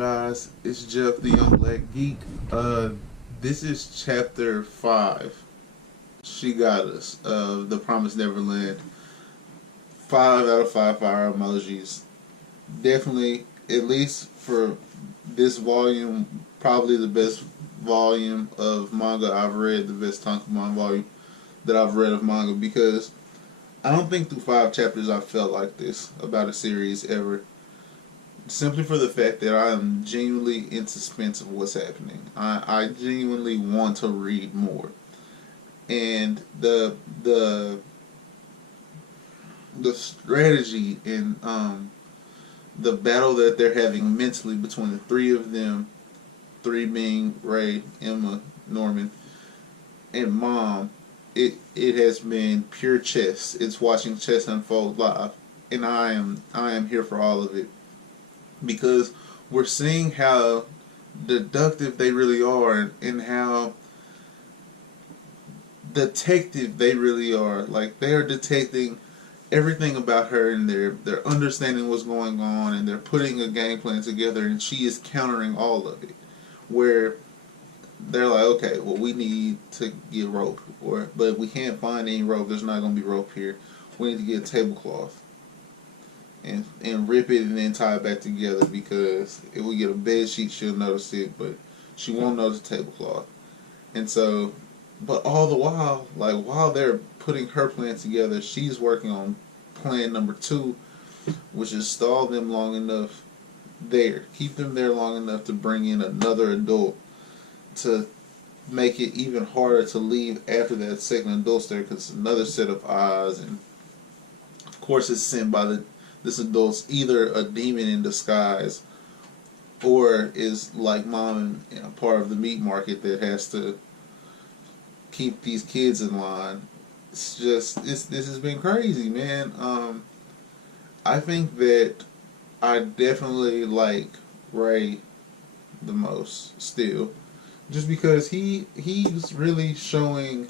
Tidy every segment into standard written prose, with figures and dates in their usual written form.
on, guys? It's Jeff, the Young Black Geek. This is chapter 5. She Got Us. The Promised Neverland. 5 out of 5 fire emojis. Definitely, at least for this volume, probably the best volume of manga I've read. The best Tankobon volume that I've read of manga, because I don't think through 5 chapters I felt like this about a series ever. Simply for the fact that I am genuinely in suspense of what's happening. I genuinely want to read more. And the strategy and the battle that they're having mentally between the three of them, three being Ray, Emma, Norman, and Mom, it has been pure chess. It's watching chess unfold live, and I am here for all of it, because we're seeing how deductive they really are, and how detective they really are. Like, they are detecting everything about her, and they're understanding what's going on, and they're putting a game plan together, and she is countering all of it. Where they're like, okay, well, we need to get rope, but if we can't find any rope, there's not going to be rope here. We need to get a tablecloth and rip it and then tie it back together, because if we get a bed sheet, she'll notice it, but she won't notice the tablecloth. And so, but all the while, like, while they're putting her plan together, she's working on plan number 2, which is stall them long enough there, keep them there long enough to bring in another adult, to make it even harder to leave after that second adult's there, because it's another set of eyes, and of course it's sent by this adult's either a demon in disguise, or is like Mom and part of the meat market that has to keep these kids in line. It's just, this has been crazy, man. I think that I definitely like Ray the most still, just because he's really showing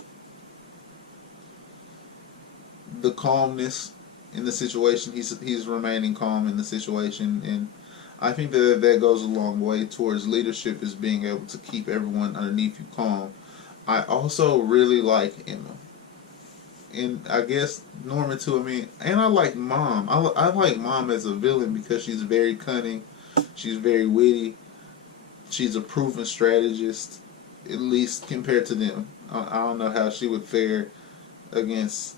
the calmness in the situation. He's remaining calm in the situation, and I think that goes a long way towards leadership, is being able to keep everyone underneath you calm. I also really like Emma, and I guess Norman too. I mean, and I like Mom. I like Mom as a villain, because she's very cunning, she's very witty, she's a proven strategist, at least compared to them. I don't know how she would fare against,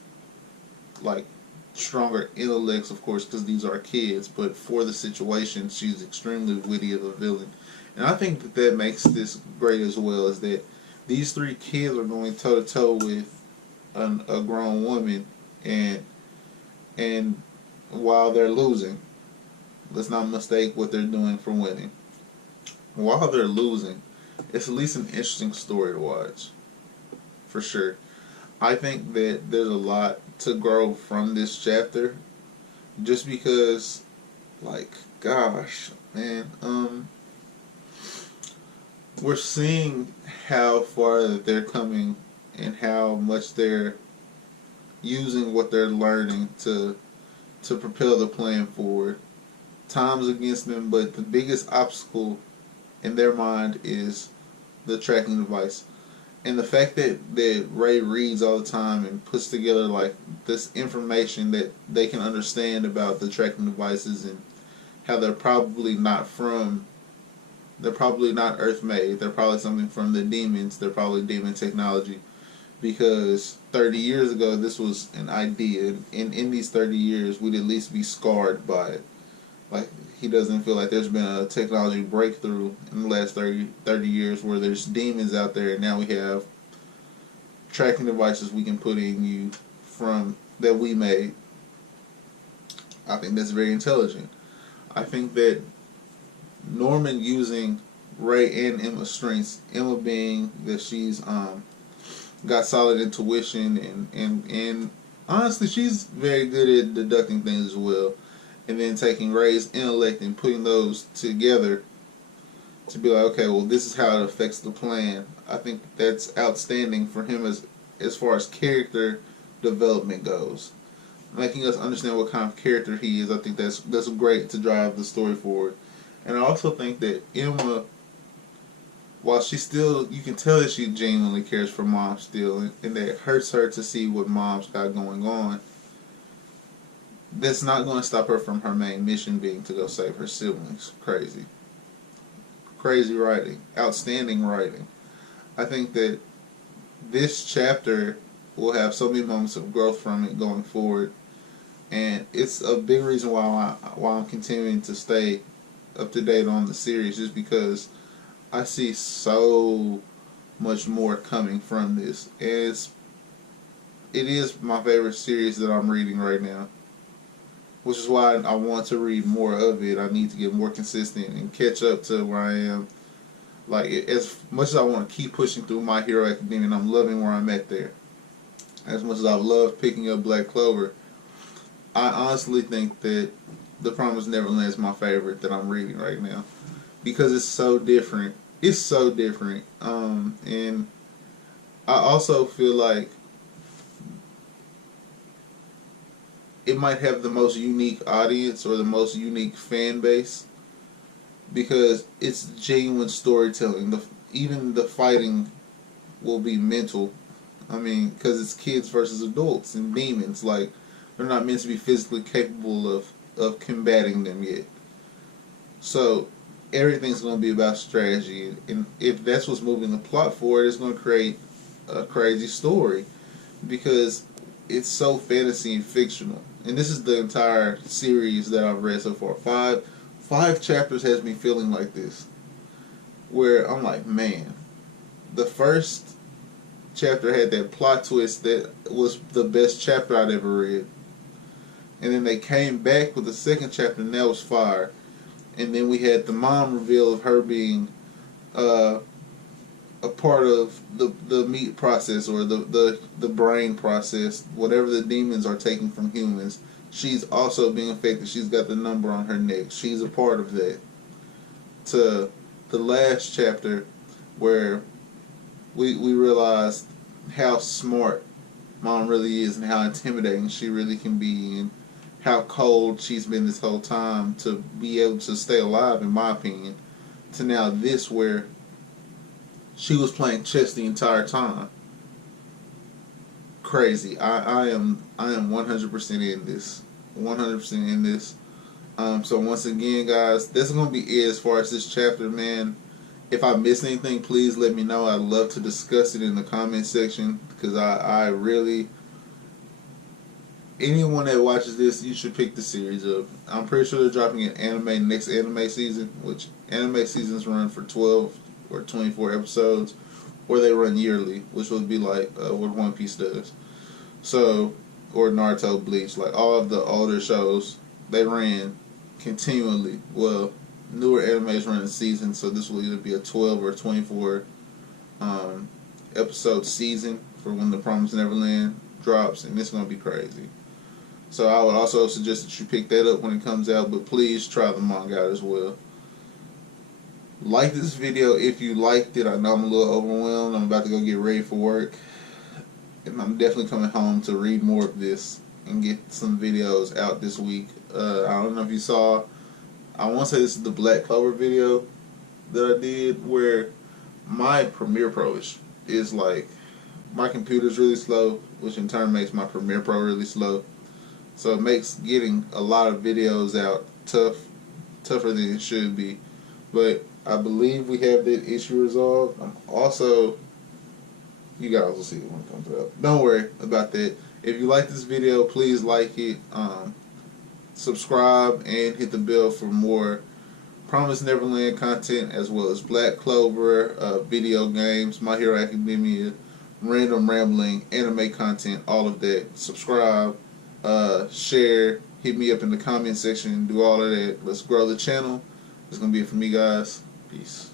like, stronger intellects, of course, because these are kids, but for the situation, she's extremely witty of a villain. And I think that makes this great as well, is that these 3 kids are going toe to toe with a grown woman, and while they're losing, let's not mistake what they're doing for winning. While they're losing, it's at least an interesting story to watch, for sure. I think that there's a lot to grow from this chapter, just because, like, gosh, man, we're seeing how far that they're coming, and how much they're using what they're learning to propel the plan forward. Time's against them, but the biggest obstacle in their mind is the tracking device. And the fact that Ray reads all the time and puts together, like, this information that they can understand about the tracking devices, and how they're probably not Earth made. They're probably something from the demons. They're probably demon technology, because 30 years ago this was an idea, and in these 30 years we'd at least be scarred by it. Like, he doesn't feel like there's been a technology breakthrough in the last 30 years where there's demons out there, and now we have tracking devices we can put in you that we made. I think that's very intelligent. I think that Norman using Ray and Emma's strengths, Emma being that she's got solid intuition, and honestly she's very good at deducting things as well, and then taking Ray's intellect and putting those together to be like, okay, well, this is how it affects the plan. I think that's outstanding for him as far as character development goes, making us understand what kind of character he is. I think that's great to drive the story forward. And I also think that Emma, while she still, you can tell that she genuinely cares for Mom still, and that it hurts her to see what Mom's got going on, that's not going to stop her from her main mission being to go save her siblings. Crazy. Crazy writing. Outstanding writing. I think that this chapter will have so many moments of growth from it going forward, and it's a big reason why I'm continuing to stay up to date on the series, just because I see so much more coming from this. And it is my favorite series that I'm reading right now, which is why I want to read more of it. I need to get more consistent and catch up to where I am. Like, as much as I want to keep pushing through My Hero Academia, and I'm loving where I'm at there, as much as I've loved picking up Black Clover, I honestly think that The Promised Neverland is my favorite that I'm reading right now, because it's so different. It's so different. And I also feel like it might have the most unique audience or the most unique fan base, because it's genuine storytelling. Even the fighting will be mental. I mean, because it's kids versus adults and demons. Like, they're not meant to be physically capable of combating them yet. So everything's going to be about strategy, and if that's what's moving the plot forward, it's going to create a crazy story, because it's so fantasy and fictional. And this is the entire series that I've read so far. Five chapters has me feeling like this, where I'm like, man, the first chapter had that plot twist that was the best chapter I'd ever read, and then they came back with the second chapter, and that was fire. And then we had the mom reveal of her being a part of the meat process, or the brain process, whatever the demons are taking from humans. She's also being affected. She's got the number on her neck. She's a part of that. To the last chapter, where we realized how smart Mom really is, and how intimidating she really can be, and how cold she's been this whole time to be able to stay alive, in my opinion. To now this, where she was playing chess the entire time. Crazy. I am 100% in this. 100% in this. So once again, guys, that's going to be it as far as this chapter, man. If I missed anything, please let me know. I'd love to discuss it in the comment section, because I really... Anyone that watches this, you should pick the series up. I'm pretty sure they're dropping an anime next anime season, which anime seasons run for 12 or 24 episodes, or they run yearly, which would be like what One Piece does. So, or Naruto, Bleach, like all of the older shows, they ran continually. Well, newer animes run a season, so this will either be a 12 or 24 episode season for when The Promised Neverland drops, and it's going to be crazy. So I would also suggest that you pick that up when it comes out, but please try the manga out as well. Like this video if you liked it. I know I'm a little overwhelmed. I'm about to go get ready for work, and I'm definitely coming home to read more of this and get some videos out this week. I don't know if you saw, I want to say this is the Black Clover video that I did, where my Premiere Pro is like, my computer's really slow, which in turn makes my Premiere Pro really slow. So it makes getting a lot of videos out tougher than it should be. But I believe we have that issue resolved. I'm also, you guys will see it when it comes out. Don't worry about that. If you like this video, please like it, subscribe, and hit the bell for more Promised Neverland content, as well as Black Clover, video games, My Hero Academia, random rambling, anime content, all of that. Subscribe. Share, hit me up in the comment section, do all of that. Let's grow the channel. That's going to be it for me, guys. Peace.